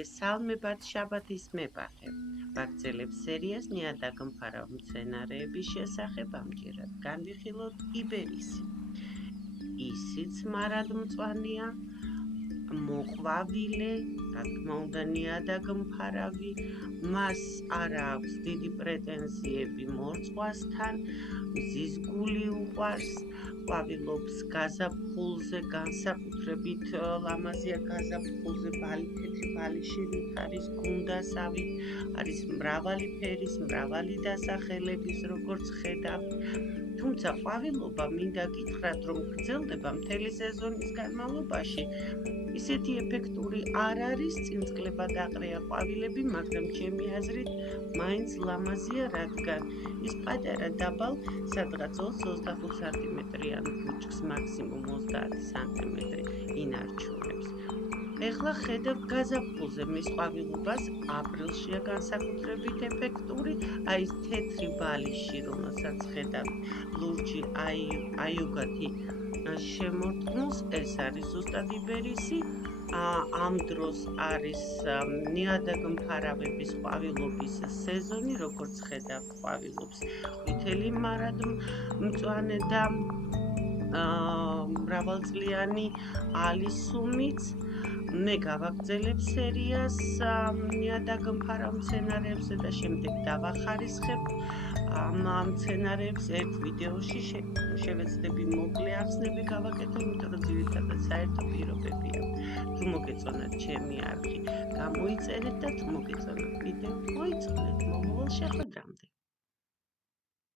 მოგესალმებათ შაბათის მეპარხებ. ვაგრძელებ სერიას ნიადაგ მფარავ მცენარეების შესახებ, ამჯერად განვიხილოთ იბერისი. ისიც მარადმწვანეა, მოყვავილე, რა თქმა უნდა ნიადაგ მფარავი, მას არ აქვს დიდი პრეტენზიები მორწყვასთან, მზის გული უყვარს, ყვავილობს გაზაფხულზე, განსაკუთრებით ლამაზია გაზაფხულზე, თეთრი ბალიშებით არის, გუნდასავით, არის მრავალი ფერის, მრავალი დასახელების, როგორც ხედავთ. თუმცა ყვავილობა მინდა გითხრათ, რომ გრძელდება მთელი სეზონის განმავლობაში. ისეთი ეფექტური არ არის, წინწკლება დაყრია ყვავილები, მაგრამ ჩემი აზრით მაინც ლამაზია, რადგან ის პატარა დაბალ, სადღაც 20-25 სანტიმეტრიან ბუჩქს მაქსიმუმ 30 სანტიმეტრი ინარჩუნებს. ეხლა ხედავ გაზაფხულზე მის ყვავილობას, აპრილშია განსაკუთრებით ეფექტური, აი ეს თეთრი ბალიში, რომელსაც ხედავთ ლურჯი აიუგათი შემორტყმულს, ეს არის ზუსტად იბერისი. ამ დროს არის ნიადაგ მფარავების ყვავილობის სეზონი, როგორც ხედავთ, ყვავილობს ყვითელი მარადმწვანე და მრავალწლიანი ალისუმიც. მე გავაგრძელებ სერიას ნიადაგ მფარავ მცენარეებზე და შემდეგ დავახარისხებ ამ მცენარეებს ერთ ვიდეოში. შევეცდები მოკლე ახსნები გავაკეთო, იმიტომ რომ ძირითადად საერთო პირობებია. თუ მოგეწონათ ჩემი არხი, გამოიწერეთ და თუ მოგეწონათ ვიდეო, მოიწყნეთ. მომავალ შეხვედრამდე.